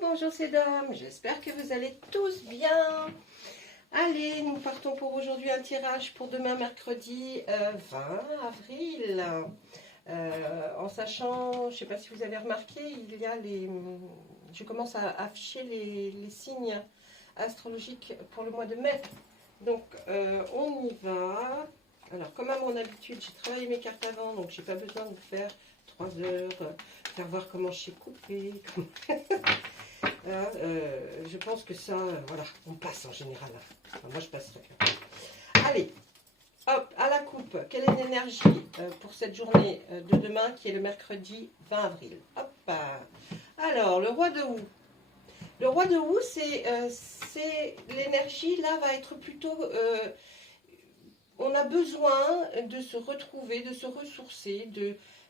Bonjour ces dames, j'espère que vous allez tous bien. Allez, nous partons pour aujourd'hui un tirage pour demain mercredi 20 avril. En sachant, je ne sais pas si vous avez remarqué, il y a je commence à afficher les signes astrologiques pour le mois de mai. Donc on y va. Alors comme à mon habitude, j'ai travaillé mes cartes avant, donc j'ai pas besoin de faire 3 heures, faire voir comment je sais couper. Je pense que ça, voilà, on passe en général. Enfin, moi je passe très bien. Allez, hop, à la coupe, quelle est l'énergie pour cette journée de demain qui est le mercredi 20 avril. Hop, alors, le roi de houx. Le roi de houx, c'est l'énergie, là, va être plutôt... on a besoin de se retrouver, de se ressourcer,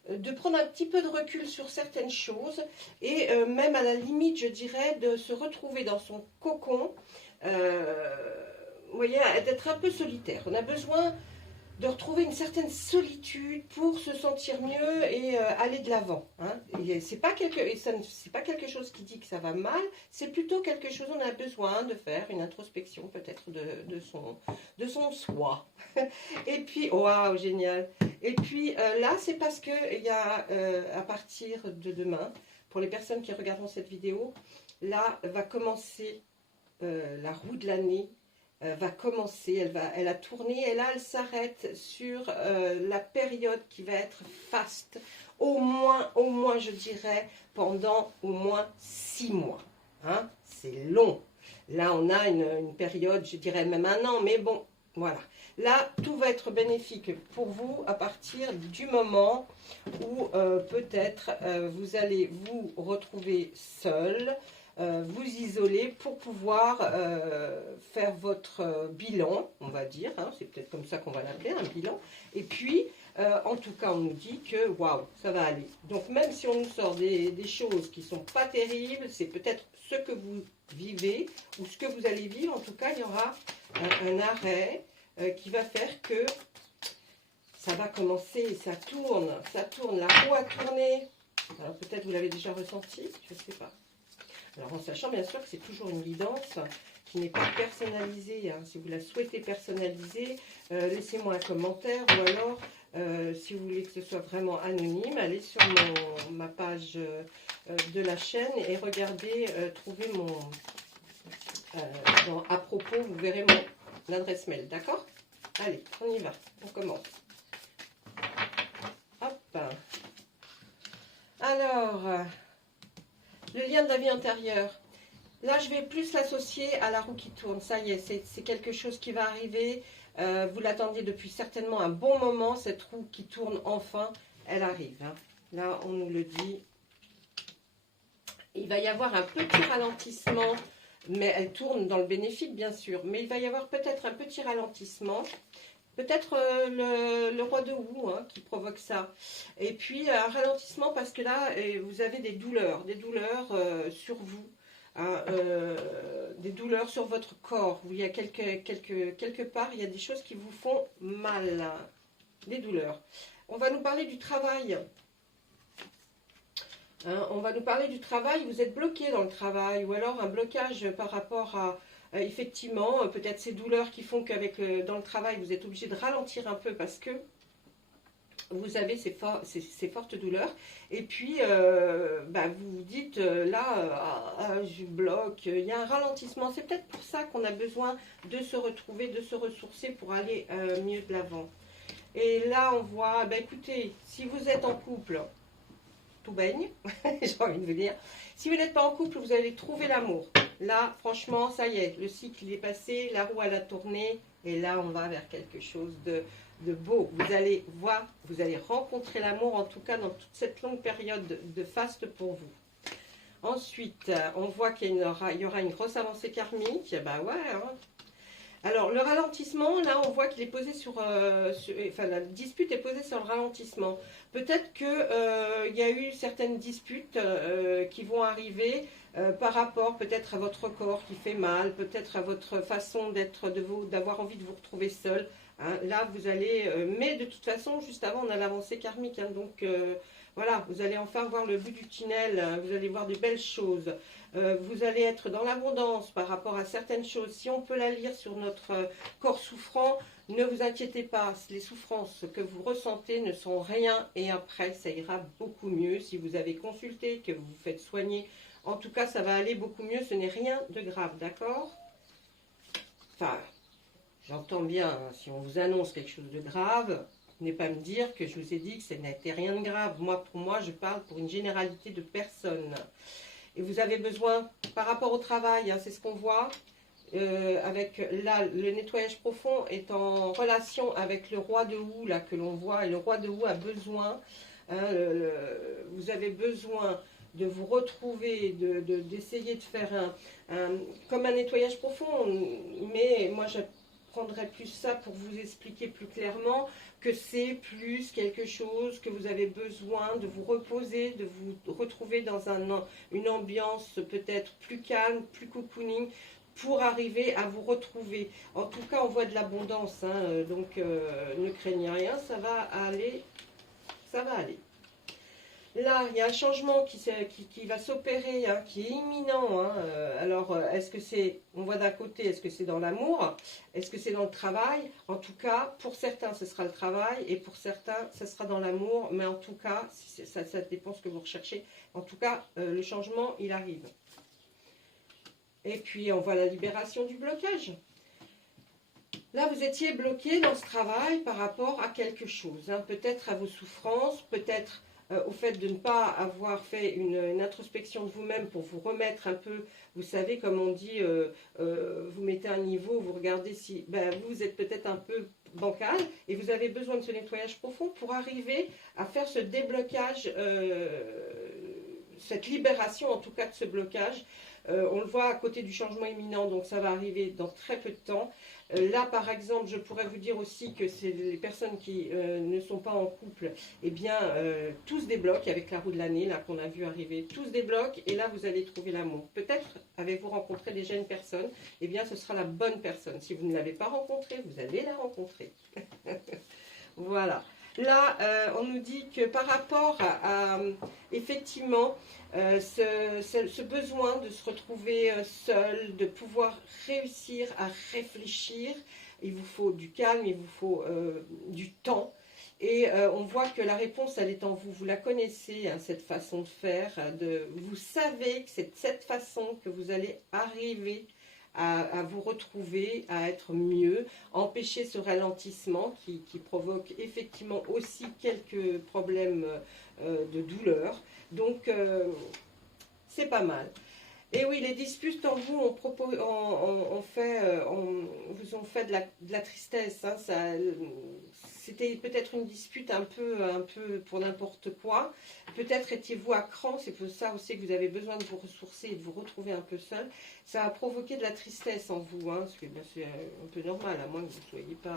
de prendre un petit peu de recul sur certaines choses et même à la limite, je dirais, de se retrouver dans son cocon, vous voyez, d'être un peu solitaire. On a besoin de retrouver une certaine solitude pour se sentir mieux et aller de l'avant. Hein. C'est pas quelque chose qui dit que ça va mal, c'est plutôt quelque chose, on a besoin de faire une introspection peut-être de son soi. Et puis, waouh, génial. Et puis là, c'est parce qu'il y a à partir de demain, pour les personnes qui regarderont cette vidéo, là va commencer la roue de l'année. Va commencer, elle a tourné et là elle s'arrête sur la période qui va être faste, au moins je dirais pendant au moins 6 mois. Hein, c'est long. Là on a une période, je dirais même 1 an, mais bon, voilà. Là tout va être bénéfique pour vous à partir du moment où peut-être vous allez vous retrouver seul, vous isoler pour pouvoir faire votre bilan, on va dire, hein, c'est peut-être comme ça qu'on va l'appeler, un bilan, et puis en tout cas on nous dit que waouh, ça va aller. Donc même si on nous sort des choses qui ne sont pas terribles, c'est peut-être ce que vous vivez ou ce que vous allez vivre, en tout cas il y aura un arrêt qui va faire que ça va commencer, ça tourne, la roue a tourné. Alors peut-être vous l'avez déjà ressenti, je ne sais pas. Alors en sachant bien sûr que c'est toujours une guidance qui n'est pas personnalisée. Hein. Si vous la souhaitez personnaliser, laissez-moi un commentaire ou alors si vous voulez que ce soit vraiment anonyme, allez sur ma page de la chaîne et regardez, trouvez à propos, vous verrez mon adresse mail, d'accord? Allez, on y va, on commence. Hop. Alors... le lien de la vie intérieure. Là, je vais plus l'associer à la roue qui tourne. Ça y est, c'est quelque chose qui va arriver. Vous l'attendiez depuis certainement un bon moment. Cette roue qui tourne enfin, elle arrive. Hein. Là, on nous le dit. Il va y avoir un petit ralentissement, mais elle tourne dans le bénéfique, bien sûr. Mais il va y avoir peut-être un petit ralentissement. Peut-être le roi de houx hein, qui provoque ça. Et puis un ralentissement parce que là, vous avez des douleurs sur vous, hein, des douleurs sur votre corps. Où il y a quelque part, il y a des choses qui vous font mal, hein, des douleurs. On va nous parler du travail. Hein, on va nous parler du travail, vous êtes bloqué dans le travail ou alors un blocage par rapport à... effectivement, peut-être ces douleurs qui font qu'avec dans le travail, vous êtes obligé de ralentir un peu parce que vous avez ces fortes douleurs. Et puis, vous vous dites, là, je bloque, il y a un ralentissement. C'est peut-être pour ça qu'on a besoin de se retrouver, de se ressourcer pour aller mieux de l'avant. Et là, on voit, écoutez, si vous êtes en couple, tout baigne, j'ai envie de vous dire. Si vous n'êtes pas en couple, vous allez trouver l'amour. Là, franchement, ça y est, le cycle il est passé, la roue elle a tourné, et là on va vers quelque chose de beau. Vous allez voir, vous allez rencontrer l'amour, en tout cas dans toute cette longue période de faste pour vous. Ensuite, on voit qu'il y aura une grosse avancée karmique, bah ouais. Hein. Alors, le ralentissement, là, on voit qu'il est posé la dispute est posée sur le ralentissement. Peut-être qu'il y a eu certaines disputes qui vont arriver par rapport peut-être à votre corps qui fait mal, peut-être à votre façon d'avoir envie de vous retrouver seul. Hein. Là, vous allez... mais de toute façon, juste avant, on a l'avancée karmique. Hein, donc, Voilà, vous allez enfin voir le bout du tunnel, vous allez voir de belles choses. Vous allez être dans l'abondance par rapport à certaines choses. Si on peut la lire sur notre corps souffrant, ne vous inquiétez pas, les souffrances que vous ressentez ne sont rien et après ça ira beaucoup mieux. Si vous avez consulté, que vous vous faites soigner, en tout cas ça va aller beaucoup mieux, ce n'est rien de grave, d'accord? Enfin, j'entends bien, hein, si on vous annonce quelque chose de grave, n'est pas me dire que je vous ai dit que ce n'était rien de grave. Moi, pour moi, je parle pour une généralité de personnes. Et vous avez besoin, par rapport au travail, hein, c'est ce qu'on voit, avec là, le nettoyage profond est en relation avec le roi de houx, là, que l'on voit, et le roi de houx a besoin, hein, vous avez besoin de vous retrouver, d'essayer de faire comme un nettoyage profond, mais moi, je prendrais plus ça pour vous expliquer plus clairement que c'est plus quelque chose que vous avez besoin de vous reposer, de vous retrouver dans une ambiance peut-être plus calme, plus cocooning, pour arriver à vous retrouver. En tout cas, on voit de l'abondance, hein, donc ne craignez rien, ça va aller, ça va aller. Là, il y a un changement qui va s'opérer, hein, qui est imminent. Hein. Alors, est-ce que c'est, on voit d'un côté, est-ce que c'est dans l'amour? Est-ce que c'est dans le travail? En tout cas, pour certains, ce sera le travail, et pour certains, ce sera dans l'amour. Mais en tout cas, ça dépend ce que vous recherchez. En tout cas, le changement, il arrive. Et puis, on voit la libération du blocage. Là, vous étiez bloqué dans ce travail par rapport à quelque chose. Hein. Peut-être à vos souffrances, peut-être au fait de ne pas avoir fait une introspection de vous-même pour vous remettre un peu, vous savez, comme on dit, vous mettez un niveau, vous regardez si vous êtes peut-être un peu bancal et vous avez besoin de ce nettoyage profond pour arriver à faire ce déblocage, cette libération en tout cas de ce blocage. On le voit à côté du changement imminent, donc ça va arriver dans très peu de temps. Là, par exemple, je pourrais vous dire aussi que c'est les personnes qui ne sont pas en couple, eh bien, tout se débloque avec la roue de l'année, là, qu'on a vu arriver. Tout se débloque et là, vous allez trouver l'amour. Peut-être avez-vous rencontré déjà une personne, eh bien, ce sera la bonne personne. Si vous ne l'avez pas rencontrée, vous allez la rencontrer. Voilà. Là, on nous dit que par rapport à effectivement, ce besoin de se retrouver seul, de pouvoir réussir à réfléchir, il vous faut du calme, il vous faut du temps. Et on voit que la réponse, elle est en vous. Vous la connaissez, hein, cette façon de faire. Vous savez que c'est de cette façon que vous allez arriver à vous retrouver, à être mieux, empêcher ce ralentissement qui provoque effectivement aussi quelques problèmes de douleur. Donc, c'est pas mal. Et oui, les disputes en vous vous ont fait de la tristesse. Hein, c'était peut-être une dispute un peu pour n'importe quoi. Peut-être étiez-vous à cran, c'est pour ça aussi que vous avez besoin de vous ressourcer et de vous retrouver un peu seul. Ça a provoqué de la tristesse en vous, hein, parce que c'est un peu normal, à moins que vous ne soyez pas...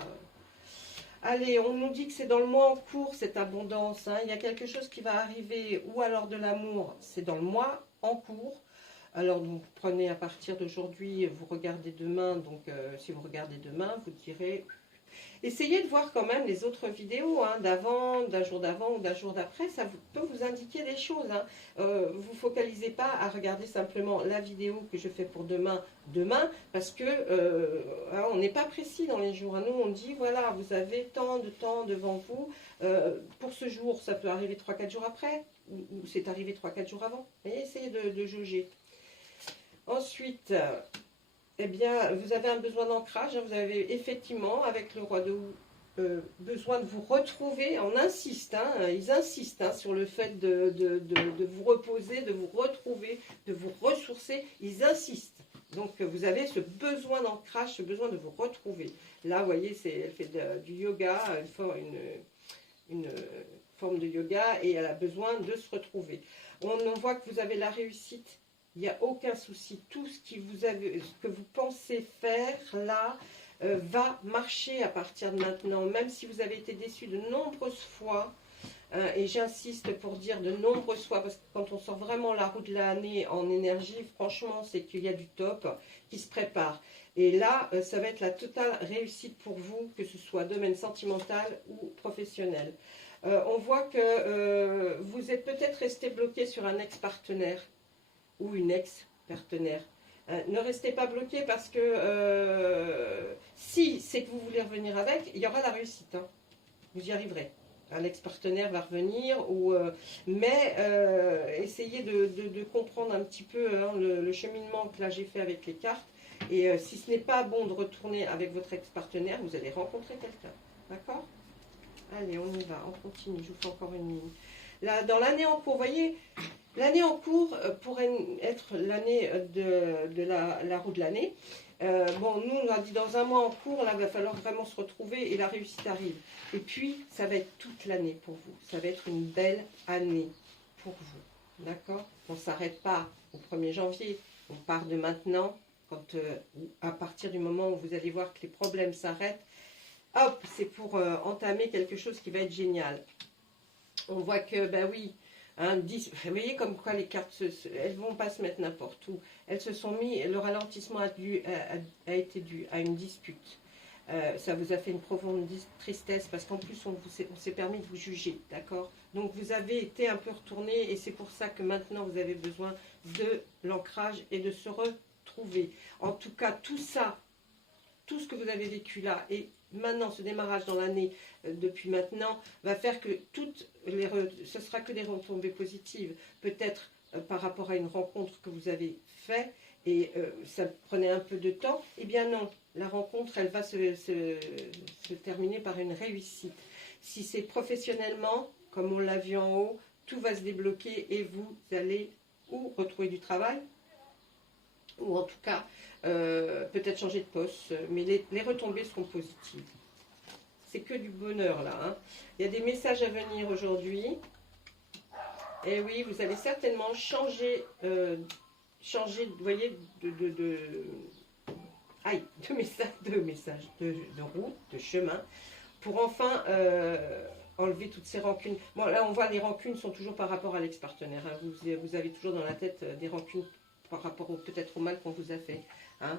Allez, on nous dit que c'est dans le mois en cours, cette abondance. Hein. Il y a quelque chose qui va arriver, ou alors de l'amour, c'est dans le mois en cours. Alors, donc, prenez à partir d'aujourd'hui, vous regardez demain. Donc, si vous regardez demain, vous direz... Essayez de voir quand même les autres vidéos, hein, d'avant, d'un jour d'avant ou d'un jour d'après. Ça peut vous indiquer des choses. Hein. Vous focalisez pas à regarder simplement la vidéo que je fais pour demain, parce que hein, on n'est pas précis dans les jours. Nous, on dit, voilà, vous avez tant de temps devant vous. Pour ce jour, ça peut arriver 3-4 jours après, ou c'est arrivé 3-4 jours avant. Et essayez de jauger. Ensuite, eh bien, vous avez un besoin d'ancrage. Vous avez effectivement, avec le roi de houx, besoin de vous retrouver. On insiste, hein, ils insistent hein, sur le fait de vous reposer, de vous retrouver, de vous ressourcer. Ils insistent. Donc, vous avez ce besoin d'ancrage, ce besoin de vous retrouver. Là, vous voyez, elle fait du yoga, une forme de yoga, et elle a besoin de se retrouver. On voit que vous avez la réussite. Il n'y a aucun souci. Tout ce que vous pensez faire là va marcher à partir de maintenant. Même si vous avez été déçu de nombreuses fois, et j'insiste pour dire de nombreuses fois, parce que quand on sort vraiment la roue de l'année en énergie, franchement, c'est qu'il y a du top qui se prépare. Et là, ça va être la totale réussite pour vous, que ce soit domaine sentimental ou professionnel. On voit que vous êtes peut-être resté bloqué sur un ex-partenaire ou une ex-partenaire. Ne restez pas bloqué parce que si c'est que vous voulez revenir avec, il y aura la réussite. Hein. Vous y arriverez. Un ex-partenaire va revenir, mais essayez de comprendre un petit peu hein, le cheminement que là j'ai fait avec les cartes. Et si ce n'est pas bon de retourner avec votre ex-partenaire, vous allez rencontrer quelqu'un. D'accord? Allez, on y va, on continue. Je vous fais encore une ligne. Là, dans l'année en cours, vous voyez, l'année en cours pourrait être l'année de la roue de l'année. Bon, nous, on a dit dans un mois en cours, là, il va falloir vraiment se retrouver et la réussite arrive. Et puis, ça va être toute l'année pour vous. Ça va être une belle année pour vous. D'accord? On ne s'arrête pas au 1er janvier. On part de maintenant, quand, à partir du moment où vous allez voir que les problèmes s'arrêtent. Hop, c'est pour entamer quelque chose qui va être génial. On voit que, ben oui, hein, vous voyez comme quoi les cartes, elles ne vont pas se mettre n'importe où. Elles se sont mis, le ralentissement a été dû à une dispute. Ça vous a fait une profonde tristesse parce qu'en plus on s'est permis de vous juger, d'accord? Donc vous avez été un peu retourné et c'est pour ça que maintenant vous avez besoin de l'ancrage et de se retrouver. En tout cas, tout ça, tout ce que vous avez vécu là et maintenant, ce démarrage dans l'année depuis maintenant va faire que ce sera que des retombées positives. Peut-être par rapport à une rencontre que vous avez faite et ça prenait un peu de temps. Eh bien non, la rencontre, elle va se terminer par une réussite. Si c'est professionnellement, comme on l'a vu en haut, tout va se débloquer et vous allez ou retrouver du travail, ou en tout cas, peut-être changer de poste, mais les retombées seront positives. C'est que du bonheur là. Hein. Il y a des messages à venir aujourd'hui. Et oui, vous allez certainement changer, vous voyez, de route, de chemin, pour enfin enlever toutes ces rancunes. Bon, là, on voit les rancunes sont toujours par rapport à l'ex-partenaire. Hein. Vous avez toujours dans la tête des rancunes par rapport peut-être au mal qu'on vous a fait. Hein,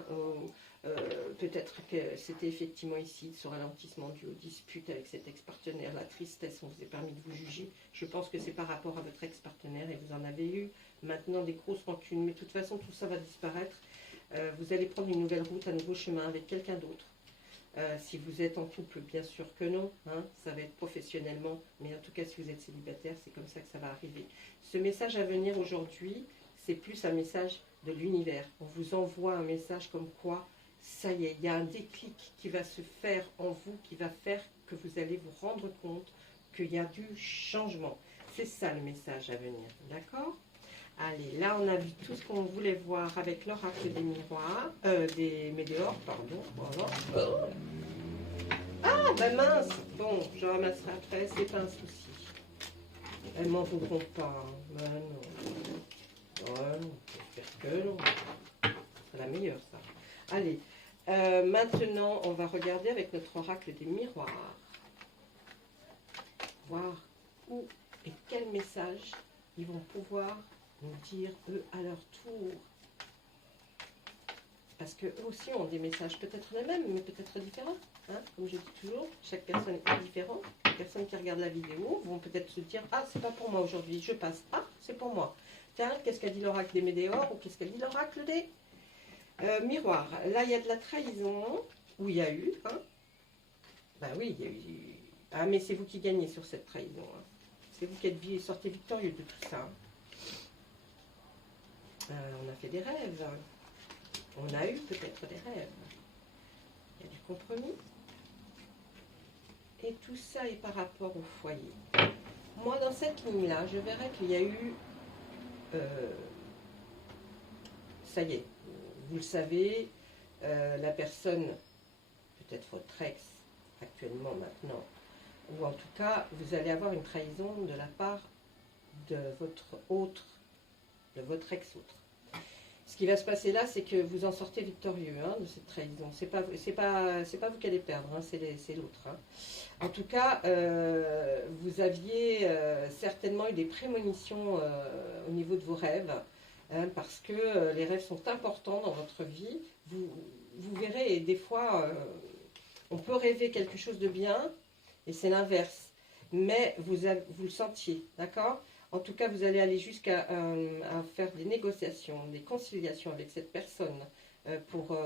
peut-être que c'était effectivement ici ce ralentissement dû aux disputes avec cet ex-partenaire, la tristesse, on vous a permis de vous juger. Je pense que c'est par rapport à votre ex-partenaire et vous en avez eu maintenant des grosses rancunes. Mais de toute façon, tout ça va disparaître. Vous allez prendre une nouvelle route, un nouveau chemin avec quelqu'un d'autre. Si vous êtes en couple, bien sûr que non, hein, ça va être professionnellement, mais en tout cas si vous êtes célibataire, c'est comme ça que ça va arriver. Ce message à venir aujourd'hui, c'est plus un message de l'univers. On vous envoie un message comme quoi, ça y est, il y a un déclic qui va se faire en vous, qui va faire que vous allez vous rendre compte qu'il y a du changement. C'est ça le message à venir, d'accord? Allez, là on a vu tout ce qu'on voulait voir avec l'oracle des miroirs, des météores, pardon. Voilà. Ah, ben mince! Bon, je ramasserai après, c'est pas un souci. Elles m'en voudront pas. Ben non. Ouais, j'espère que non. C'est la meilleure, ça. Allez, maintenant, on va regarder avec notre oracle des miroirs. Voir où et quel message ils vont pouvoir nous dire, eux, à leur tour. Parce qu'eux aussi ont des messages peut-être les mêmes, mais peut-être différents. Hein, comme je dis toujours, chaque personne est différente. Les personnes qui regardent la vidéo vont peut-être se dire, ah, c'est pas pour moi aujourd'hui, je passe. Ah, c'est pour moi. Tiens, qu'est-ce qu'a dit l'oracle des météores ou qu'est-ce qu'a dit l'oracle des miroirs? Là, il y a de la trahison, où il y a eu. Hein. Ben oui, il y a eu. Ah, mais c'est vous qui gagnez sur cette trahison. Hein. C'est vous qui êtes sortez victorieux de tout ça. On a fait des rêves. On a eu peut-être des rêves. Il y a du compromis. Et tout ça est par rapport au foyer. Moi, dans cette ligne-là, je verrais qu'il y a eu... ça y est, vous le savez, la personne, peut-être votre ex, actuellement, maintenant, ou en tout cas, vous allez avoir une trahison de la part de votre ex-autre. Ce qui va se passer là, c'est que vous en sortez victorieux hein, de cette trahison. C'est pas vous qui allez perdre, hein, c'est l'autre. Hein. En tout cas, vous aviez certainement eu des prémonitions au niveau de vos rêves, hein, parce que les rêves sont importants dans votre vie. Vous verrez, et des fois, on peut rêver quelque chose de bien, et c'est l'inverse. mais vous le sentiez, d'accord? En tout cas, vous allez aller jusqu'à à faire des négociations, des conciliations avec cette personne pour,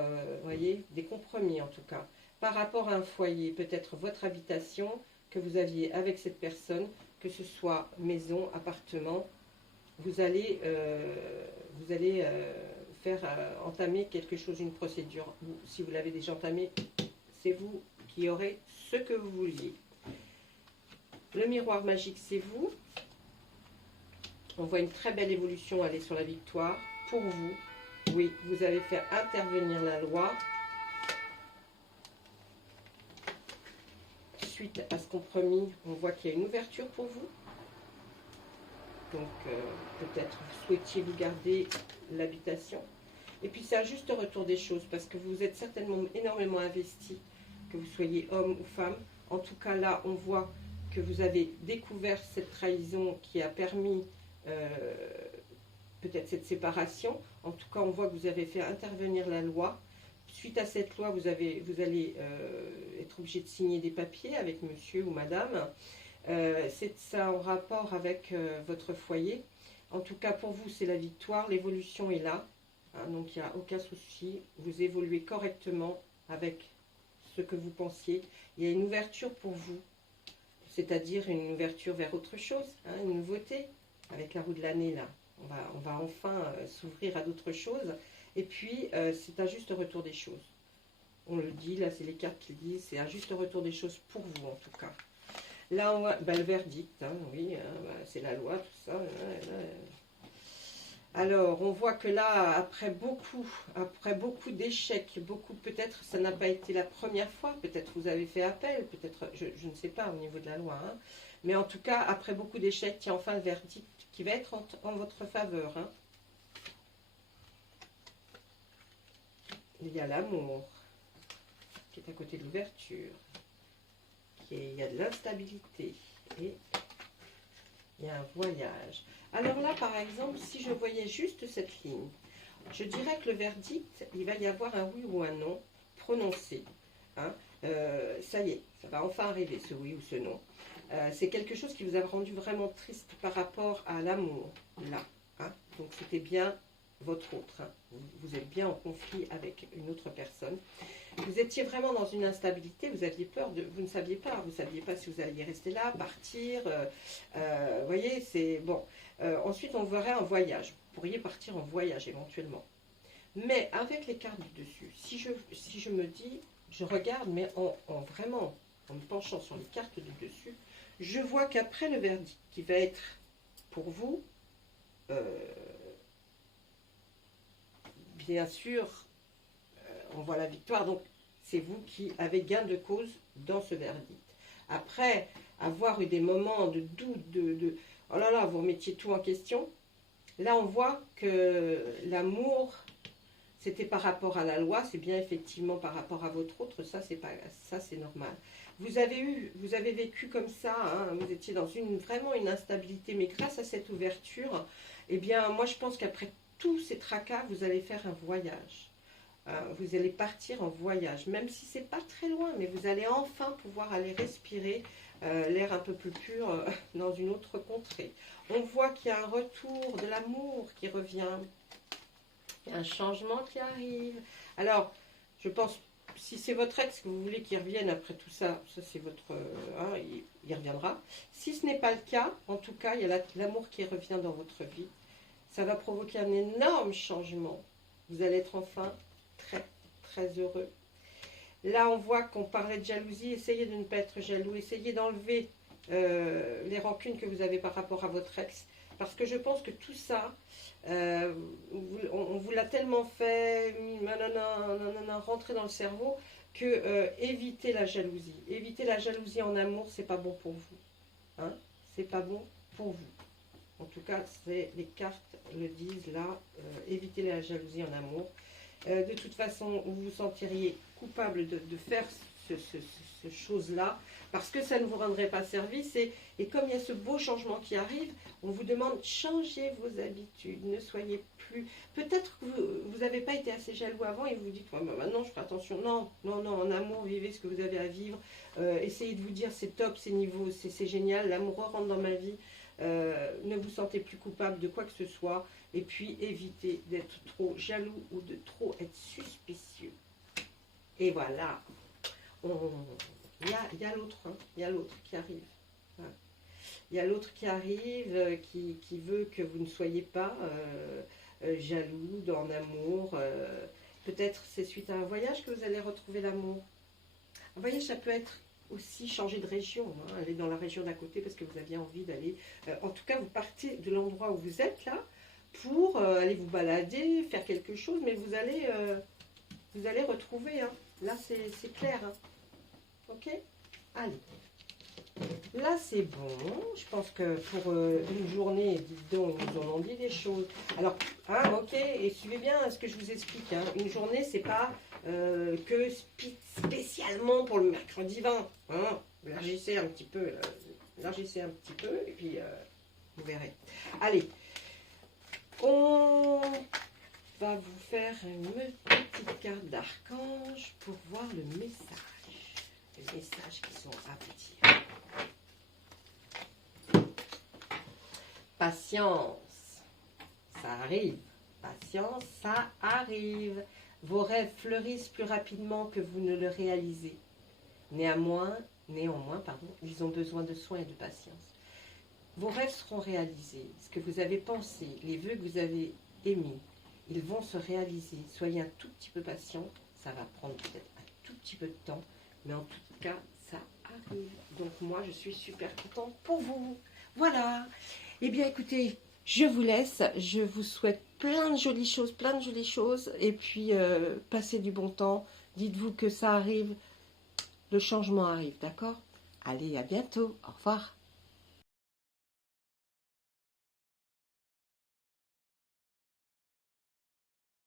voyez, des compromis en tout cas. Par rapport à un foyer, peut-être votre habitation que vous aviez avec cette personne, que ce soit maison, appartement, vous allez faire entamer quelque chose, une procédure. Ou si vous l'avez déjà entamé, c'est vous qui aurez ce que vous vouliez. Le miroir magique, c'est vous. On voit une très belle évolution aller sur la victoire pour vous. Oui, vous avez fait intervenir la loi. Suite à ce compromis, on voit qu'il y a une ouverture pour vous. Donc, peut-être vous souhaitiez vous garder l'habitation. Et puis, c'est un juste retour des choses parce que vous êtes certainement énormément investi, que vous soyez homme ou femme. En tout cas, là, on voit que vous avez découvert cette trahison qui a permis peut-être cette séparation. En tout cas, on voit que vous avez fait intervenir la loi. Suite à cette loi, vous allez être obligé de signer des papiers avec monsieur ou madame. C'est ça en rapport avec votre foyer. En tout cas, pour vous, c'est la victoire. L'évolution est là. Hein, donc, il n'y a aucun souci. Vous évoluez correctement avec ce que vous pensiez. Il y a une ouverture pour vous. C'est-à-dire une ouverture vers autre chose, hein, une nouveauté. Avec la roue de l'année, là. On va enfin s'ouvrir à d'autres choses. Et puis, c'est un juste retour des choses. On le dit, là, c'est les cartes qui le disent. C'est un juste retour des choses pour vous, en tout cas. Là, on voit le verdict, hein, oui, hein, c'est la loi, tout ça. Alors, on voit que là, après beaucoup d'échecs, peut-être ça n'a pas été la première fois, peut-être vous avez fait appel, peut-être, je ne sais pas au niveau de la loi, hein, mais en tout cas, après beaucoup d'échecs, il y a enfin le verdict qui va être en votre faveur. Hein. Il y a l'amour qui est à côté de l'ouverture. Il y a de l'instabilité et il y a un voyage. Alors là, par exemple, si je voyais juste cette ligne, je dirais que le verdict, il va y avoir un oui ou un non prononcé. Hein. Ça y est, ça va enfin arriver, ce oui ou ce non. C'est quelque chose qui vous a rendu vraiment triste par rapport à l'amour, là. Hein. Donc c'était bien votre autre. Hein. Vous êtes bien en conflit avec une autre personne. Vous étiez vraiment dans une instabilité, vous aviez peur, vous ne saviez pas si vous alliez rester là, partir, vous voyez, c'est bon. Ensuite, on verrait un voyage, vous pourriez partir en voyage éventuellement. Mais avec les cartes du dessus, si je me dis, je regarde, mais vraiment, en me penchant sur les cartes du dessus, je vois qu'après le verdict qui va être pour vous, bien sûr, on voit la victoire, donc c'est vous qui avez gain de cause dans ce verdict. Après avoir eu des moments de doute, oh là là, vous remettiez tout en question, là on voit que l'amour, c'était par rapport à la loi, c'est bien effectivement par rapport à votre autre, ça c'est normal. Vous avez vécu comme ça, hein, vous étiez dans vraiment une instabilité, mais grâce à cette ouverture, eh bien moi je pense qu'après tous ces tracas, vous allez faire un voyage. Vous allez partir en voyage, même si c'est pas très loin, mais vous allez enfin pouvoir aller respirer l'air un peu plus pur dans une autre contrée. On voit qu'il y a un retour de l'amour qui revient, il y a un changement qui arrive. Alors, je pense, si c'est votre ex que vous voulez qu'il revienne après tout ça, ça c'est votre... hein, il reviendra. Si ce n'est pas le cas, en tout cas, il y a l'amour qui revient dans votre vie. Ça va provoquer un énorme changement. Vous allez être enfin très, très heureux. Là, on voit qu'on parlait de jalousie. Essayez de ne pas être jaloux. Essayez d'enlever les rancunes que vous avez par rapport à votre ex. Parce que je pense que tout ça, on vous l'a tellement fait, rentrer dans le cerveau, que évitez la jalousie. Évitez la jalousie en amour, c'est pas bon pour vous. Hein, c'est pas bon pour vous. En tout cas, les cartes le disent là, évitez la jalousie en amour. De toute façon, vous vous sentiriez coupable de faire ce chose-là, parce que ça ne vous rendrait pas service. Et comme il y a ce beau changement qui arrive, on vous demande, changez vos habitudes, ne soyez plus... Peut-être que vous n'avez pas été assez jaloux avant et vous vous dites, ouais, bah, maintenant je ferai attention. Non, non, non, en amour, vivez ce que vous avez à vivre. Essayez de vous dire, c'est top, c'est niveau, c'est génial, l'amour rentre dans ma vie. Ne vous sentez plus coupable de quoi que ce soit. Et puis, évitez d'être trop jaloux ou de trop être suspicieux. Et voilà. Il y a l'autre, hein. Il y a l'autre qui arrive. Voilà. Il y a l'autre qui arrive, qui veut que vous ne soyez pas jaloux, en amour. Peut-être c'est suite à un voyage que vous allez retrouver l'amour. Un voyage, ça peut être aussi changer de région, hein, aller dans la région d'à côté parce que vous aviez envie d'aller. En tout cas, vous partez de l'endroit où vous êtes là pour aller vous balader, faire quelque chose, mais vous allez retrouver. Hein. Là, c'est clair. Hein. Ok? Allez. Là, c'est bon. Je pense que pour une journée, dites donc, ils nous ont dit des choses. Alors, hein, ok, et suivez bien ce que je vous explique. Hein. Une journée, c'est pas que spécialement pour le mercredi 20. Hein. Élargissez un petit peu, et puis vous verrez. Allez, on va vous faire une petite carte d'archange pour voir le message. Les messages qui sont à vous dire. Patience, ça arrive. Patience, ça arrive. Vos rêves fleurissent plus rapidement que vous ne le réalisez. Néanmoins, ils ont besoin de soins et de patience. Vos rêves seront réalisés. Ce que vous avez pensé, les vœux que vous avez émis, ils vont se réaliser. Soyez un tout petit peu patient. Ça va prendre peut-être un tout petit peu de temps. Mais en tout cas, ça arrive. Donc moi, je suis super contente pour vous. Voilà. Eh bien, écoutez, je vous laisse. Je vous souhaite plein de jolies choses. Et puis, passez du bon temps. Dites-vous que ça arrive. Le changement arrive, d'accord? Allez, à bientôt. Au revoir.